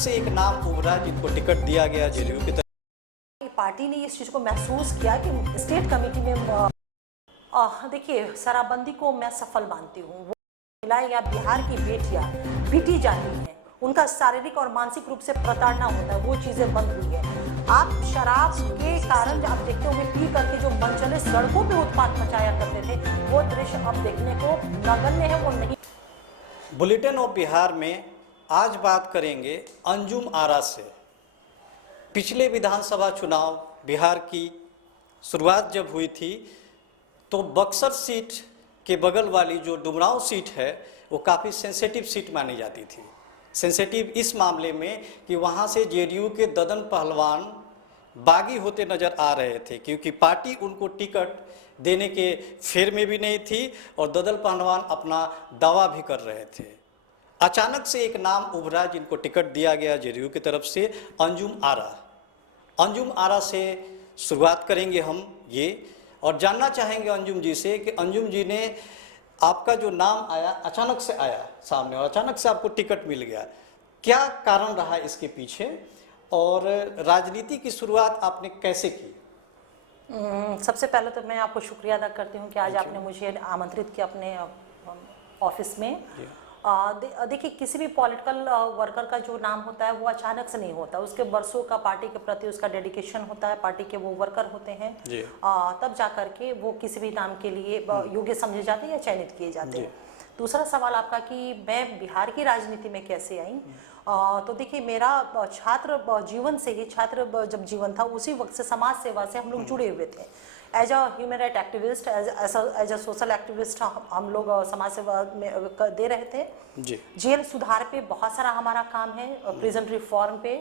से एक नाम उभरा जिनको टिकट दिया गया जेडीयू की तरफ। पार्टी ने इस चीज़ को महसूस किया कि स्टेट कमेटी में देखिए, शराबबंदी को मैं सफल मानती हूँ। वो महिलाएं या बिहार की बेटियां पीटी जाती हैं, उनका शारीरिक और मानसिक रूप से प्रताड़ना होता है, वो चीज़ें बंद हुई है। आप शराब के कारण आप देखते होंगे पी करके जो मन चले सड़कों पे उत्पात मचाया करते थे, वो दृश्य अब देखने को नगण्य है, वो नहीं। बुलेटिन ऑफ बिहार में आज बात करेंगे अंजुम आरा से। पिछले विधानसभा चुनाव बिहार की शुरुआत जब हुई थी तो बक्सर सीट के बगल वाली जो डुमरांव सीट है वो काफ़ी सेंसिटिव सीट मानी जाती थी। सेंसिटिव इस मामले में कि वहाँ से जेडीयू के ददन पहलवान बागी होते नज़र आ रहे थे, क्योंकि पार्टी उनको टिकट देने के फेर में भी नहीं थी और ददन पहलवान अपना दावा भी कर रहे थे। अचानक से एक नाम उभरा जिनको टिकट दिया गया जेडीयू की तरफ से, अंजुम आरा। अंजुम आरा से शुरुआत करेंगे हम ये, और जानना चाहेंगे अंजुम जी से कि अंजुम जी ने आपका जो नाम आया अचानक से आया सामने और अचानक से आपको टिकट मिल गया, क्या कारण रहा इसके पीछे और राजनीति की शुरुआत आपने कैसे की? सबसे पहले तो मैं आपको शुक्रिया अदा करती हूँ कि आज आपने मुझे आमंत्रित किया अपने ऑफिस में। देखिए, किसी भी पॉलिटिकल वर्कर का जो नाम होता है वो अचानक से नहीं होता, उसके वर्षों का पार्टी के प्रति उसका डेडिकेशन होता है, पार्टी के वो वर्कर होते हैं, तब जा करके वो किसी भी नाम के लिए योग्य समझे जाते हैं या चयनित किए जाते हैं। दूसरा सवाल आपका कि मैं बिहार की राजनीति में कैसे आई, तो देखिए, मेरा छात्र जीवन से ही, छात्र जब जीवन था उसी वक्त से समाज सेवा से हम लोग जुड़े हुए थे। As a human right activist, as a social activist हम लोग समाज सेवा में दे रहे थे। जेल सुधार पे बहुत सारा हमारा काम है, प्रिजन रिफॉर्म पे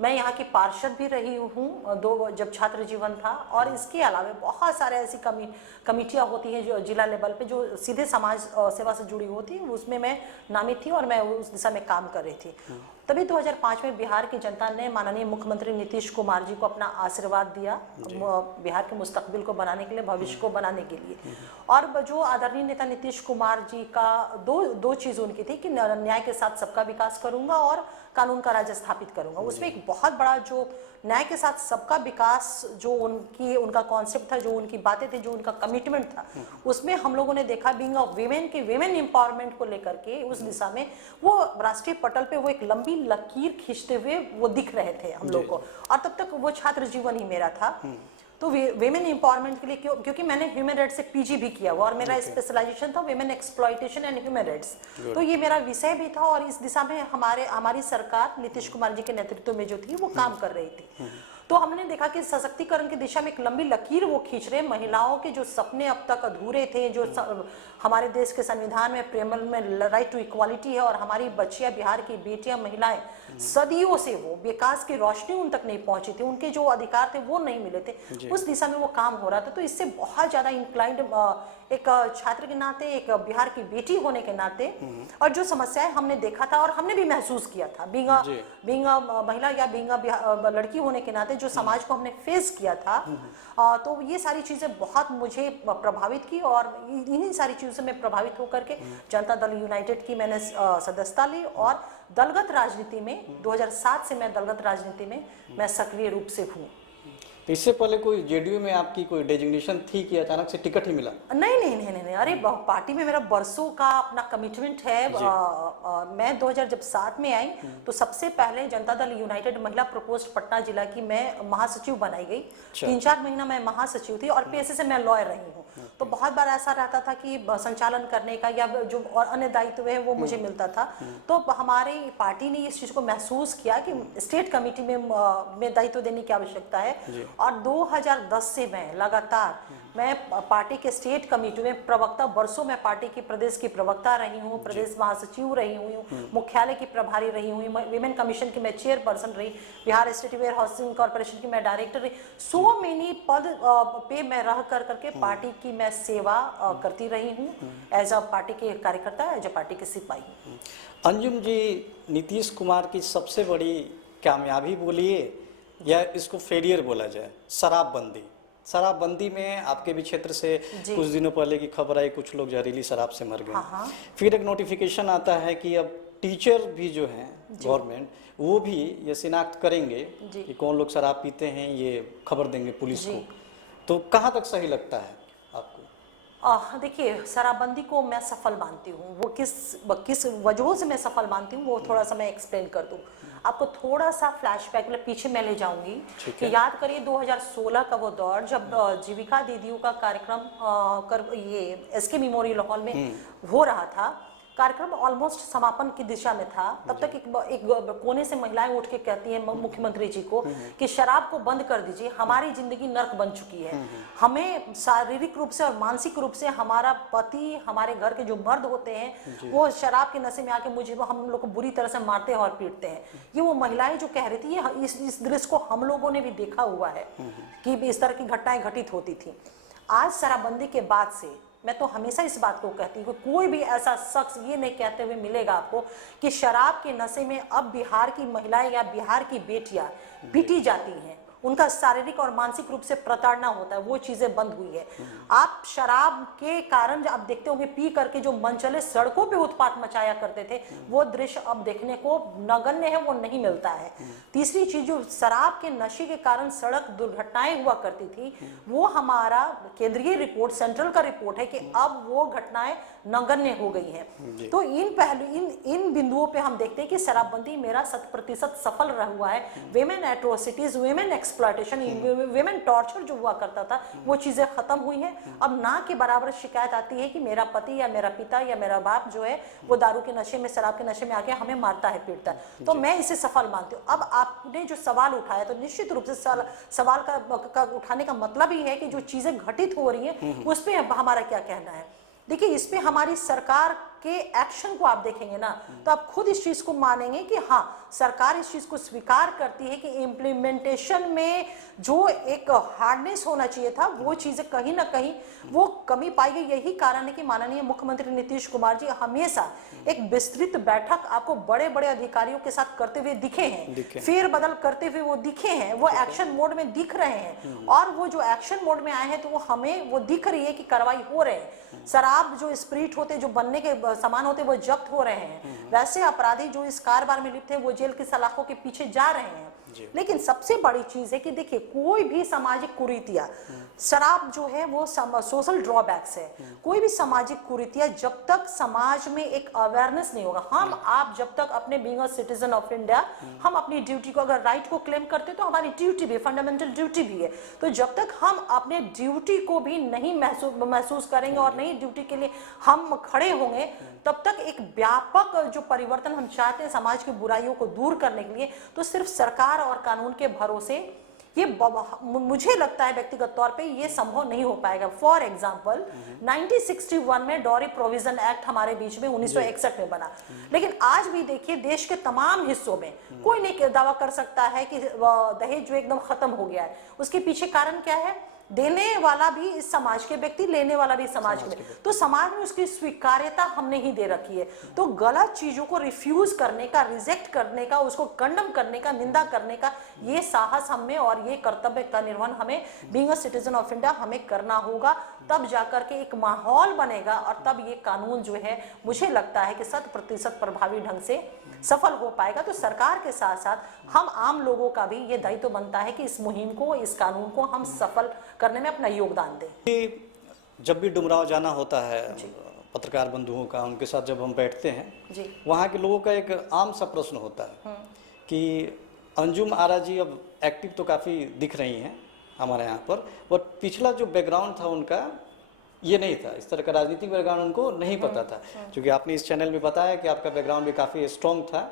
मैं यहाँ की पार्षद भी रही हूँ जब छात्र जीवन था, और इसके अलावा बहुत सारे ऐसी कमिटियाँ होती हैं जो जिला लेवल पे जो सीधे समाज सेवा से जुड़ी होती है, उसमें मैं नामित थी और मैं उस दिशा में काम कर रही थी। तभी 2005 में बिहार की जनता ने माननीय मुख्यमंत्री नीतीश कुमार जी को अपना आशीर्वाद दिया बिहार के मुस्तकबिल को बनाने के लिए, भविष्य को बनाने के लिए। और जो आदरणीय नेता नीतीश कुमार जी का दो चीज़ उनकी थी कि न्याय के साथ सबका विकास करूंगा और कानून का राज स्थापित करूंगा। उसमें एक बहुत बड़ा जो न्याय के साथ सबका विकास जो उनका कॉन्सेप्ट था, जो उनकी बातें थी, जो उनका कमिटमेंट था, उसमें हम लोगों ने देखा बीइंग अ वीमेन के वीमेन एम्पावरमेंट को लेकर के उस दिशा में वो राष्ट्रीय पटल पे वो एक लंबी लकीर खींचते हुए वो दिख रहे थे हम लोग को। और तब तक वो छात्र जीवन ही मेरा था, तो वीमेन एम्पावरमेंट के लिए क्योंकि मैंने ह्यूमन राइट्स से पीजी भी किया हुआ और मेरा स्पेशलाइजेशन था women exploitation and human rights, तो ये मेरा विषय भी था और इस दिशा में हमारी सरकार नीतीश कुमार जी के नेतृत्व में जो थी वो काम कर रही थी। तो हमने देखा कि सशक्तिकरण की दिशा में एक लंबी लकीर वो खींच रहे, महिलाओं के जो सपने अब तक अधूरे थे, जो हमारे देश के संविधान में प्रेमल में राइट टू इक्वालिटी है, और हमारी बच्चियां, बिहार की बेटियां, महिलाएं सदियों से वो विकास की रोशनी उन तक नहीं पहुंची थी, उनके जो अधिकार थे वो नहीं मिले थे, उस दिशा में वो काम हो रहा था। तो इससे बहुत ज्यादा इंक्लाइंड एक छात्र के नाते, एक बिहार की बेटी होने के नाते, और जो समस्याएं हमने देखा था और हमने भी महसूस किया था बीइंग महिला या बीइंग लड़की होने के नाते, जो समाज को हमने फेस किया था, तो ये सारी चीजें बहुत मुझे प्रभावित की और इन्हीं सारी चीजों से मैं प्रभावित होकर के जनता दल यूनाइटेड की मैंने सदस्यता ली और दलगत राजनीति में 2007 से मैं दलगत राजनीति में मैं सक्रिय रूप से हूँ। तो इससे पहले कोई जेडीयू में आपकी कोई डेजिग्नेशन थी कि अचानक से टिकट ही मिला? नहीं, अरे पार्टी में मेरा बरसों का अपना कमिटमेंट है। मैं 2007 में आई तो सबसे पहले जनता दल यूनाइटेड महिला प्रकोष्ठ पटना जिला की मैं महासचिव बनाई गई। 3-4 महीना मैं महासचिव थी और पेशे से मैं लॉयर रही हूँ, तो बहुत बार ऐसा रहता था कि संचालन करने का या जो और अन्य दायित्व है वो मुझे मिलता था। तो हमारी पार्टी ने इस चीज को महसूस किया कि स्टेट कमेटी में दायित्व देने की आवश्यकता है, और 2010 से मैं लगातार मैं पार्टी के स्टेट कमेटी में प्रवक्ता, वर्षों में पार्टी की प्रदेश की प्रवक्ता रही हूँ, प्रदेश महासचिव रही हूँ, मुख्यालय की प्रभारी रही हूँ, विमेन कमीशन की मैं चेयरपर्सन रही, Bihar state warehousing corporation की मैं डायरेक्टर रही। सो मेनी पद पे मैं रह करके पार्टी की मैं सेवा करती रही हूँ एज अ पार्टी के कार्यकर्ता, एज अ पार्टी के सिपाही। अंजुम जी, नीतीश कुमार की सबसे बड़ी कामयाबी बोलिए या इसको फेलियर बोला जाए, शराबबंदी में आपके भी क्षेत्र से कुछ दिनों पहले की खबर आई, कुछ लोग जहरीली शराब से मर गए। फिर एक नोटिफिकेशन आता है कि अब टीचर भी जो हैं गवर्नमेंट, वो भी ये शिनाख्त करेंगे कि कौन लोग शराब पीते हैं, ये खबर देंगे पुलिस को, तो कहाँ तक सही लगता है आपको? देखिए, शराबबंदी को मैं सफल मानती हूँ। वो किस वजहों से मैं सफल मानती हूँ वो थोड़ा सा मैं एक्सप्लेन कर दूँ। आपको थोड़ा सा फ्लैशबैक मतलब पीछे मैं ले जाऊंगी कि याद करिए 2016 का वो दौर जब जीविका दीदियों का कार्यक्रम ये एसके मेमोरियल हॉल में हो रहा था। कार्यक्रम ऑलमोस्ट समापन की दिशा में था। तब तक एक कोने से महिलाएं उठ के कहती हैं मुख्यमंत्री जी को कि शराब को बंद कर दीजिए, हमारी जिंदगी नर्क बन चुकी है। हमें शारीरिक रूप से और मानसिक रूप से हमारा पति, हमारे घर के जो मर्द होते हैं वो शराब के नशे में आके हम लोग को बुरी तरह से मारते हैं और पीटते हैं। ये वो महिलाएं जो कह रही थी, इस दृश्य को हम लोगों ने भी देखा हुआ है कि इस तरह की घटनाएं घटित होती थी। आज शराबबंदी के बाद से मैं तो हमेशा इस बात को कहती हूँ, कोई भी ऐसा शख्स ये नहीं कहते हुए मिलेगा आपको कि शराब के नशे में अब बिहार की महिलाएं या बिहार की बेटियां पीटी जाती हैं, उनका शारीरिक और मानसिक रूप से प्रताड़ना होता है, वो चीजें बंद हुई है। आप शराब के कारण आप देखते होंगे पी करके जो मनचले सड़कों पे उत्पात मचाया करते थे, वो दृश्य अब देखने को नगण्य है, वो नहीं मिलता है। तीसरी चीज, जो शराब के नशे के कारण सड़क दुर्घटनाएं हुआ करती थी, वो हमारा केंद्रीय रिपोर्ट, सेंट्रल का रिपोर्ट है कि अब वो घटनाएं नगण्य हो गई हैं। तो इन बिंदुओं पे हम देखते हैं कि शराबबंदी मेरा 100% सफल रहा हुआ है। Women atrocities, women exploitation, women torture जो हुआ करता था, वो चीजें खत्म हुई हैं। अब ना के बराबर शिकायत आती है कि मेरा पति या मेरा पिता या मेरा बाप जो है वो दारू के नशे में, शराब के नशे में आके हमें मारता है, पीटता है। तो मैं इसे सफल मानती हूँ। अब आपने जो सवाल उठाया, तो निश्चित रूप से सवाल का उठाने का मतलब ही है कि जो चीजें घटित हो रही हैं उस पर हमारा क्या कहना है। देखिए, इस पे हमारी सरकार के एक्शन को आप देखेंगे ना, तो आप खुद इस चीज को मानेंगे कि हाँ, सरकार इस चीज को स्वीकार करती है कि इम्प्लीमेंटेशन में जो एक हार्डनेस होना चाहिए था, वो चीजें कहीं ना कहीं वो कमी पाई गई। यही कारण है कि माननीय मुख्यमंत्री नीतीश कुमार जी हमेशा एक विस्तृत बैठक आपको बड़े बड़े अधिकारियों के साथ करते हुए दिखे हैं, फेर बदल करते हुए वो दिखे हैं, वो एक्शन मोड में दिख रहे हैं। और वो जो एक्शन मोड में आए हैं, तो वो हमें वो दिख रही है कि कार्रवाई हो रहे हैं। शराब जो स्प्रिट होते, जो बनने के सामान होते, वो जब्त हो रहे हैं। वैसे अपराधी जो इस कारोबार में लिप्त थे, वो जेल की सलाखों के पीछे जा रहे हैं। लेकिन सबसे बड़ी चीज है कि देखिए, कोई भी सामाजिक कुरीतियां, शराब जो है वो सोशल ड्रॉबैक्स है। कोई भी सामाजिक कुरीतियां जब तक समाज में एक अवेयरनेस नहीं होगा, हम आप जब तक अपने being a citizen of India, हम अपनी ड्यूटी को, अगर राइट को क्लेम करते तो हमारी ड्यूटी भी, फंडामेंटल ड्यूटी भी है। तो जब तक हम अपने ड्यूटी को भी नहीं महसूस करेंगे और नहीं ड्यूटी के लिए हम खड़े होंगे, तब तक एक व्यापक जो परिवर्तन हम चाहते हैं समाज की बुराइयों को दूर करने के लिए, तो सिर्फ सरकार और कानून के भरोसे ये मुझे लगता है व्यक्तिगत तौर पे ये संभव नहीं हो पाएगा। फॉर एग्जांपल 1961 में डॉरी प्रोविजन एक्ट हमारे बीच में 1961 में बना, लेकिन आज भी देखिए देश के तमाम हिस्सों में कोई नहीं दावा कर सकता है कि दहेज जो एकदम खत्म हो गया है। उसके पीछे कारण क्या है? देने वाला भी इस समाज के व्यक्ति, लेने वाला भी समाज के, तो समाज में उसकी स्वीकार्यता हमने ही दे रखी है। तो गलत चीजों को रिफ्यूज करने का, रिजेक्ट करने का, उसको कंडम करने का, निंदा करने का ये साहस हमें और ये कर्तव्य का निर्वहन हमें being a citizen of India हमें करना होगा। तब जाकर के एक माहौल बनेगा और तब ये कानून जो है मुझे लगता है कि 100% प्रभावी ढंग से सफल हो पाएगा। तो सरकार के साथ साथ हम आम लोगों का भी ये दायित्व बनता है कि इस मुहिम को, इस कानून को हम सफल करने में अपना योगदान दें। जब भी डुमरांव जाना होता है पत्रकार बंधुओं का, उनके साथ जब हम बैठते हैं, वहाँ के लोगों का एक आम सा प्रश्न होता है कि अंजुम आरा जी अब एक्टिव तो काफ़ी दिख रही हैं हमारे यहाँ पर, और पिछला जो बैकग्राउंड था उनका ये नहीं था, इस तरह का राजनीतिक बैकग्राउंड उनको नहीं पता था। क्योंकि आपने इस चैनल में बताया कि आपका बैकग्राउंड भी काफ़ी स्ट्रॉन्ग था।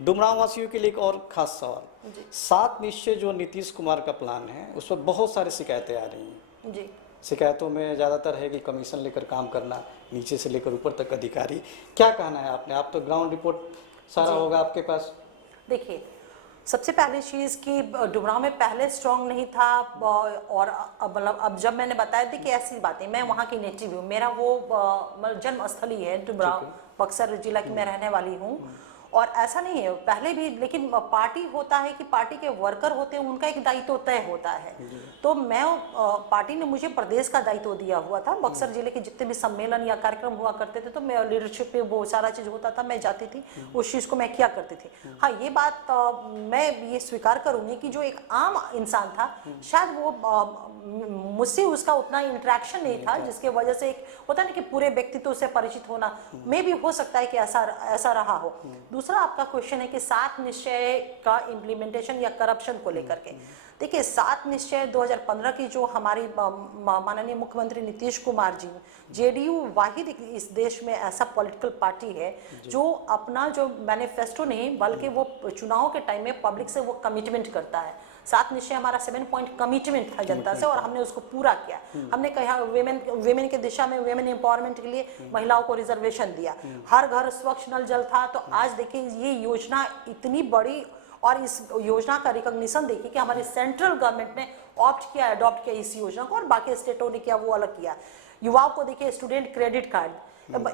डुमरांव वासियों के लिए एक और खास सवाल, 7 निश्चय जो नीतीश कुमार का प्लान है, उस पर बहुत सारी शिकायतें आ रही हैं। शिकायतों में ज़्यादातर है कि कमीशन लेकर काम करना, नीचे से लेकर ऊपर तक अधिकारी। क्या कहना है आपने? आप तो ग्राउंड रिपोर्ट सारा होगा आपके पास। देखिए, सबसे पहली चीज़ कि डुमरांव में पहले स्ट्रॉन्ग नहीं था, और मतलब अब जब मैंने बताया थी कि ऐसी बातें, मैं वहाँ की नेटिव हूँ, मेरा वो जन्म स्थल ही है डुमरांव, बक्सर जिला की मैं रहने वाली हूँ। और ऐसा नहीं है पहले भी, लेकिन पार्टी होता है कि पार्टी के वर्कर होते हैं, उनका एक दायित्व तय होता है। तो मैं पार्टी ने मुझे प्रदेश का दायित्व दिया हुआ था। बक्सर जिले के जितने भी सम्मेलन या कार्यक्रम हुआ करते थे तो मैं लीडरशिप पे वो सारा चीज होता था, मैं जाती थी, उस चीज को मैं किया करती थी। हाँ, ये बात मैं ये स्वीकार करूंगी कि जो एक आम इंसान था, शायद वो मुझसे उसका उतना इंटरेक्शन नहीं था, जिसके वजह से एक होता है ना कि पूरे व्यक्तित्व से परिचित होना, में भी हो सकता है कि ऐसा रहा हो। दूसरा आपका क्वेश्चन है कि 7 निश्चय का इम्प्लीमेंटेशन या करप्शन को लेकर के। देखिए 7 निश्चय 2015 की जो हमारी माननीय मुख्यमंत्री नीतीश कुमार जी, जेडीयू वाहिद इस देश में ऐसा पॉलिटिकल पार्टी है जो अपना जो मैनिफेस्टो नहीं बल्कि वो चुनाव के टाइम में पब्लिक से वो कमिटमेंट करता है। 7 निश्चय हमारा 7 पॉइंट कमिटमेंट था जनता से और हमने उसको पूरा किया। हमने कहा वेमेन के दिशा में, वेमेन एम्पावरमेंट के लिए महिलाओं को रिजर्वेशन दिया, हर घर स्वच्छ नल जल था। तो आज देखिए ये योजना इतनी बड़ी, और इस योजना का रिकॉग्निशन देखिए कि हमारी सेंट्रल गवर्नमेंट ने ऑप्ट किया, अडॉप्ट किया इस योजना को, और बाकी स्टेटों ने किया वो अलग किया। युवाओं को देखिए स्टूडेंट क्रेडिट कार्ड,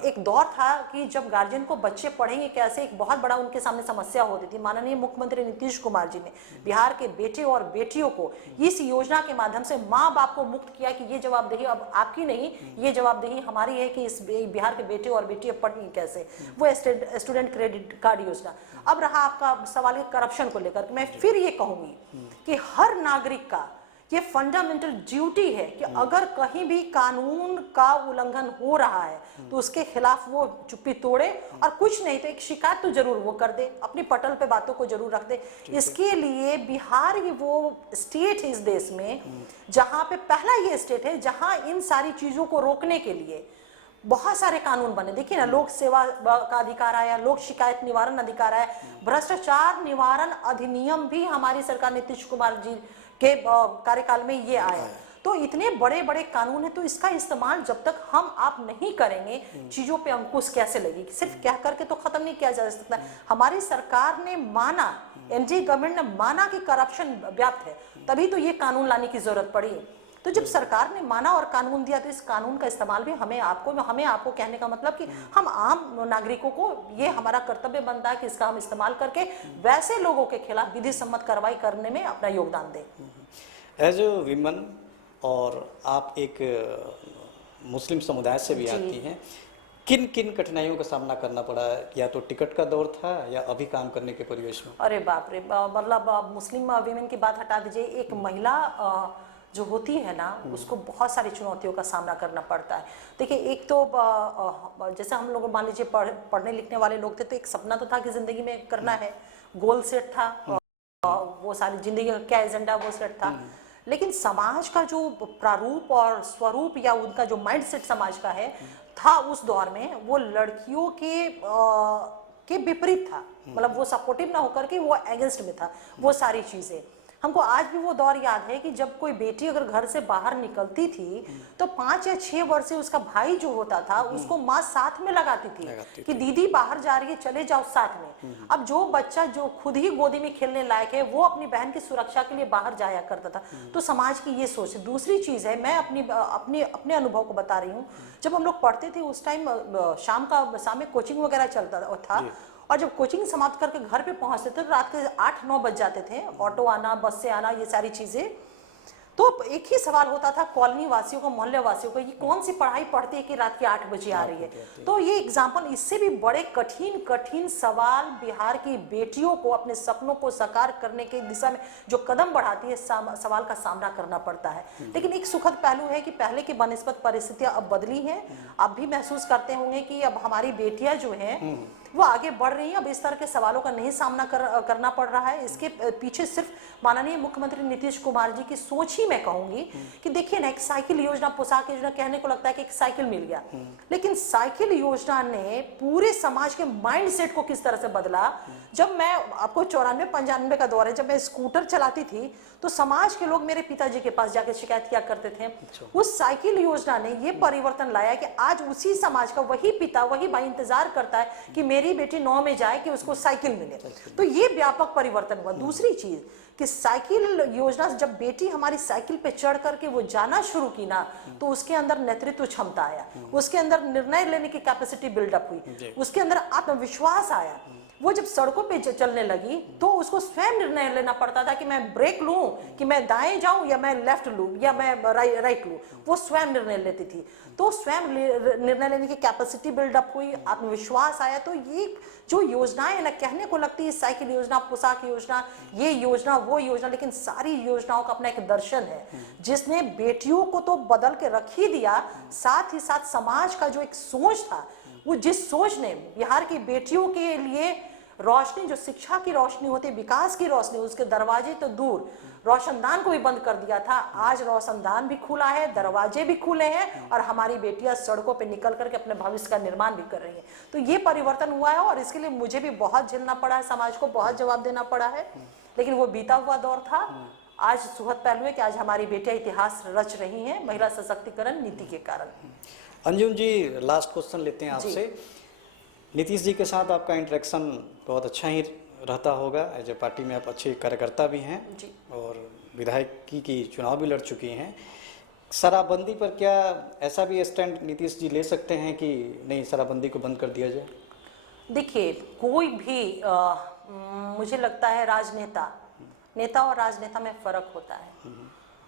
एक दौर था कि जब गार्जियन को बच्चे पढ़ेंगे कैसे, एक बहुत बड़ा उनके सामने समस्या होती थी। माननीय मुख्यमंत्री नीतीश कुमार जी ने बिहार के बेटे और बेटियों को इस योजना के माध्यम से माँ बाप को मुक्त किया कि ये जवाबदेही अब आपकी नहीं, ये जवाबदेही हमारी है कि इस बिहार के बेटे और बेटियां पढ़ेंगे कैसे। वो स्टूडेंट क्रेडिट कार्ड योजना। अब रहा आपका सवाल करप्शन को लेकर, मैं फिर ये कहूंगी कि हर नागरिक का ये फंडामेंटल ड्यूटी है कि अगर कहीं भी कानून का उल्लंघन हो रहा है तो उसके खिलाफ वो चुप्पी तोड़े, और कुछ नहीं तो एक शिकायत तो जरूर वो कर दे, अपनी पटल पे बातों को जरूर रख दे। इसके लिए बिहार ही वो स्टेट है इस देश में जहां पे पहला ये स्टेट है जहां इन सारी चीजों को रोकने के लिए बहुत सारे कानून बने। देखिए ना, लोक सेवा का अधिकार आया, लोक शिकायत निवारण अधिकार आया, भ्रष्टाचार निवारण अधिनियम भी हमारी सरकार नीतीश कुमार जी के कार्यकाल में ये आया। तो इतने बड़े बड़े कानून है, तो इसका इस्तेमाल जब तक हम आप नहीं करेंगे चीजों पे अंकुश कैसे लगेगी। सिर्फ कह करके तो खत्म नहीं किया जा सकता। हमारी सरकार ने माना, एनडीए गवर्नमेंट ने माना कि करप्शन व्याप्त है, तभी तो ये कानून लाने की जरूरत पड़ी। तो जब सरकार ने माना और कानून दिया तो इस कानून का इस्तेमाल भी हमें आपको कहने का मतलब कि हम आम नागरिकों को ये हमारा कर्तव्य बनता है कि इसका हम इस्तेमाल करके वैसे लोगों के खिलाफ विधि सम्मत कार्रवाई करने में अपना योगदान दें। एज ए विमन, और आप एक मुस्लिम समुदाय से भी आती हैं, किन किन कठिनाइयों का सामना करना पड़ा है? या तो टिकट का दौर था या अभी काम करने के परिवेश में? अरे बाप रे, मतलब मुस्लिम वीमेन की बात हटा दीजिए, एक महिला जो होती है ना उसको बहुत सारी चुनौतियों का सामना करना पड़ता है। देखिए एक तो जैसे हम लोग मान लीजिए पढ़ने लिखने वाले लोग थे, तो एक सपना तो था कि जिंदगी में करना है, गोल सेट था, वो सारी जिंदगी का क्या एजेंडा वो सेट था। लेकिन समाज का जो प्रारूप और स्वरूप या उनका जो माइंडसेट समाज का है था उस दौर में, वो लड़कियों के विपरीत था। मतलब वो सपोर्टिव ना होकर के वो अगेंस्ट में था वो सारी चीजें। हमको आज भी वो दौर याद है कि जब कोई बेटी अगर घर से बाहर निकलती थी तो 5 या 6 वर्ष से उसका भाई जो होता था उसको माँ साथ में लगाती थी कि दीदी बाहर जा रही है, चले जाओ साथ में। अब जो बच्चा जो खुद ही गोदी में खेलने लायक है वो अपनी बहन की सुरक्षा के लिए बाहर जाया करता था। तो समाज की ये सोच है। दूसरी चीज है, मैं अपने अनुभव को बता रही हूँ। जब हम लोग पढ़ते थे उस टाइम शाम में कोचिंग वगैरह चलता था, और जब कोचिंग समाप्त करके घर पे पहुंचते थे तो रात के 8-9 बज जाते थे, ऑटो आना, बस से आना, ये सारी चीजें। तो एक ही सवाल होता था कॉलोनी वासियों को, मोहल्ले वासियों को, ये कौन सी पढ़ाई पढ़ती है कि रात के 8 बजे आ रही है। तो ये एग्जाम्पल, इससे भी बड़े कठिन सवाल बिहार की बेटियों को अपने सपनों को साकार करने की दिशा में जो कदम बढ़ाती है, सवाल का सामना करना पड़ता है। लेकिन एक सुखद पहलू है कि पहले की बनिस्बत परिस्थितियां अब बदली हैं। आप भी महसूस करते होंगे कि अब हमारी बेटियां जो हैं वो आगे बढ़ रही हैं। अब इस तरह के सवालों का नहीं सामना करना पड़ रहा है। इसके पीछे सिर्फ माननीय मुख्यमंत्री नीतीश कुमार जी की सोच ही मैं कहूंगी कि देखिए ना, एक साइकिल योजना, पोशाक योजना, कहने को लगता है कि एक साइकिल मिल गया, लेकिन साइकिल योजना ने पूरे समाज के माइंडसेट को किस तरह से बदला। जब मैं आपको 94-95 का दौर है, जब मैं स्कूटर चलाती थी तो समाज के लोग मेरे पिताजी के पास जाकर शिकायत किया करते थे। उस साइकिल योजना ने ये परिवर्तन लाया कि आज उसी समाज का वही पिता, वही भाई इंतजार करता है कि मेरी बेटी 9 में जाए कि उसको साइकिल मिले। तो ये व्यापक परिवर्तन हुआ। दूसरी चीज कि साइकिल योजना, जब बेटी हमारी साइकिल पे चढ़ करके वो जाना शुरू की ना, तो उसके अंदर नेतृत्व क्षमता आया, उसके अंदर निर्णय लेने की कैपेसिटी बिल्डअप हुई, उसके अंदर आत्मविश्वास आया। वो जब सड़कों पे चलने लगी तो उसको स्वयं निर्णय लेना पड़ता था कि मैं ब्रेक लूं, कि मैं दाएं जाऊं या मैं लेफ्ट लूं या मैं राइट लूं। वो स्वयं निर्णय लेती थी। तो स्वयं निर्णय लेने की कैपेसिटी बिल्डअप हुई, आत्मविश्वास आया। तो ये जो योजनाएं है ना, कहने को लगती है साइकिल योजना, पोशाक योजना, ये योजना, वो योजना, लेकिन सारी योजनाओं का अपना एक दर्शन है जिसने बेटियों को तो बदल के रख ही दिया, साथ ही साथ समाज का जो एक सोच था, वो जिस सोच ने बिहार की बेटियों के लिए रोशनी, जो शिक्षा की रोशनी होती है, विकास की रोशनी, उसके दरवाजे तो दूर, रोशनदान को भी बंद कर दिया था, आज रोशनदान भी खुला है, दरवाजे भी खुले हैं और हमारी बेटियां सड़कों पे निकल करके अपने भविष्य का निर्माण भी कर रही हैं। तो ये परिवर्तन हुआ है और इसके लिए मुझे भी बहुत झेलना पड़ा है, समाज को बहुत जवाब देना पड़ा है, लेकिन वो बीता हुआ दौर था। आज सुखद पहलू है कि आज हमारी बेटियां इतिहास रच रही हैं महिला सशक्तिकरण नीति के कारण। अंजुम जी, लास्ट क्वेश्चन लेते हैं आपसे। नीतीश जी के साथ आपका इंटरेक्शन बहुत अच्छा ही रहता होगा, एज ए पार्टी में आप अच्छे कार्यकर्ता भी हैं जी। और विधायकी की चुनाव भी लड़ चुकी हैं। शराबबंदी पर क्या ऐसा भी स्टैंड नीतीश जी ले सकते हैं कि नहीं, शराबबंदी को बंद कर दिया जाए? देखिए, कोई भी मुझे लगता है नेता और राजनेता में फर्क होता है।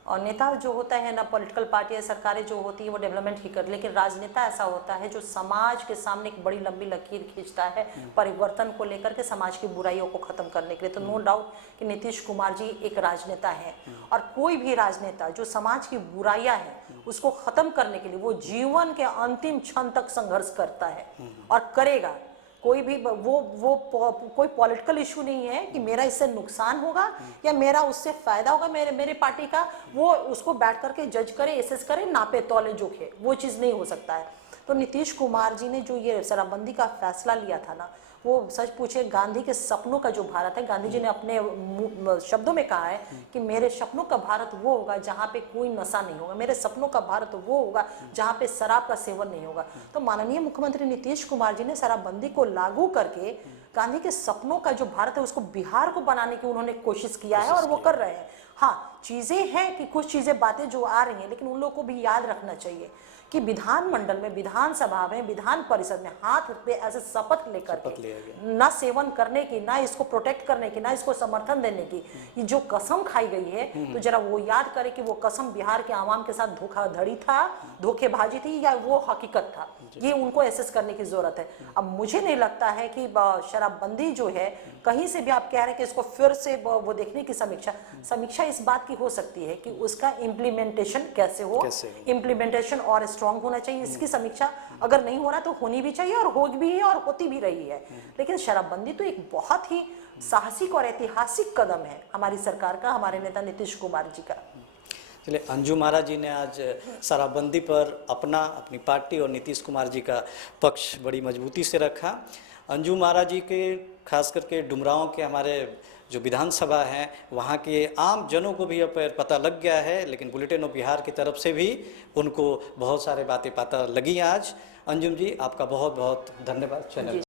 और नेता जो होता है ना, पॉलिटिकल पार्टी या सरकारें जो होती है वो डेवलपमेंट ही कर, लेकिन राजनेता ऐसा होता है जो समाज के सामने एक बड़ी लंबी लकीर खींचता है परिवर्तन को लेकर के, समाज की बुराइयों को खत्म करने के लिए। तो नो डाउट कि नीतीश कुमार जी एक राजनेता है और कोई भी राजनेता जो समाज की बुराइयां हैं उसको खत्म करने के लिए वो जीवन के अंतिम क्षण तक संघर्ष करता है और करेगा। कोई भी कोई पॉलिटिकल इशू नहीं है कि मेरा इससे नुकसान होगा या मेरा उससे फायदा होगा, मेरे पार्टी का, वो उसको बैठ करके जज करे, एसेस करे, नापे तौले जोखे, वो चीज़ नहीं हो सकता है। तो नीतीश कुमार जी ने जो ये शराबबंदी का फैसला लिया था ना, वो सच पूछे गांधी के सपनों का जो भारत है, गांधी जी ने अपने शब्दों में कहा है कि मेरे सपनों का भारत वो होगा जहाँ पे कोई नशा नहीं होगा, मेरे सपनों का भारत वो होगा जहाँ पे शराब का सेवन नहीं होगा। तो माननीय मुख्यमंत्री नीतीश कुमार जी ने शराबबंदी को लागू करके गांधी के सपनों का जो भारत है उसको बिहार को बनाने की उन्होंने कोशिश किया है और वो कर रहे हैं। हाँ, चीजें हैं कि कुछ चीजें, बातें जो आ रही हैं, लेकिन उन लोगों को भी याद रखना चाहिए कि विधानमंडल में, विधानसभा में, विधान परिषद में हाथ पे ऐसे शपथ लेकर के ना सेवन करने की, ना इसको प्रोटेक्ट करने की, ना इसको समर्थन देने की, ये जो कसम खाई गई है, तो जरा वो याद करे कि वो कसम बिहार के आवाम के साथ धोखाधड़ी था, धोखेबाजी थी या वो हकीकत था। ये उनको एसेस करने की जरूरत है। अब मुझे नहीं लगता है कि शराबबंदी जो है, कहीं से भी आप कह रहे हैं कि इसको फिर से वो देखने की समीक्षा इस बात की हो सकती है कि उसका इम्प्लीमेंटेशन कैसे हो, इम्प्लीमेंटेशन और स्ट्रांग होना चाहिए। इसकी समीक्षा अगर नहीं हो रहा तो होनी भी चाहिए और हो भी है और होती भी रही है। लेकिन शराबबंदी तो एक बहुत ही साहसिक और ऐतिहासिक कदम है हमारी सरकार का, हमारे नेता नीतीश कुमार जी का। चलिए, अंजू महाराज जी ने आज शराबबंदी पर अपनी पार्टी और नीतीश कुमार जी का पक्ष बड़ी मजबूती से रखा। अंजू महाराज जी के खास करके डुमरांव के हमारे जो विधानसभा हैं वहाँ के आम जनों को भी अब पता लग गया है, लेकिन बुलेटिन ऑफ बिहार की तरफ से भी उनको बहुत सारे बातें पता लगी आज। अंजुम जी, आपका बहुत बहुत धन्यवाद चैनल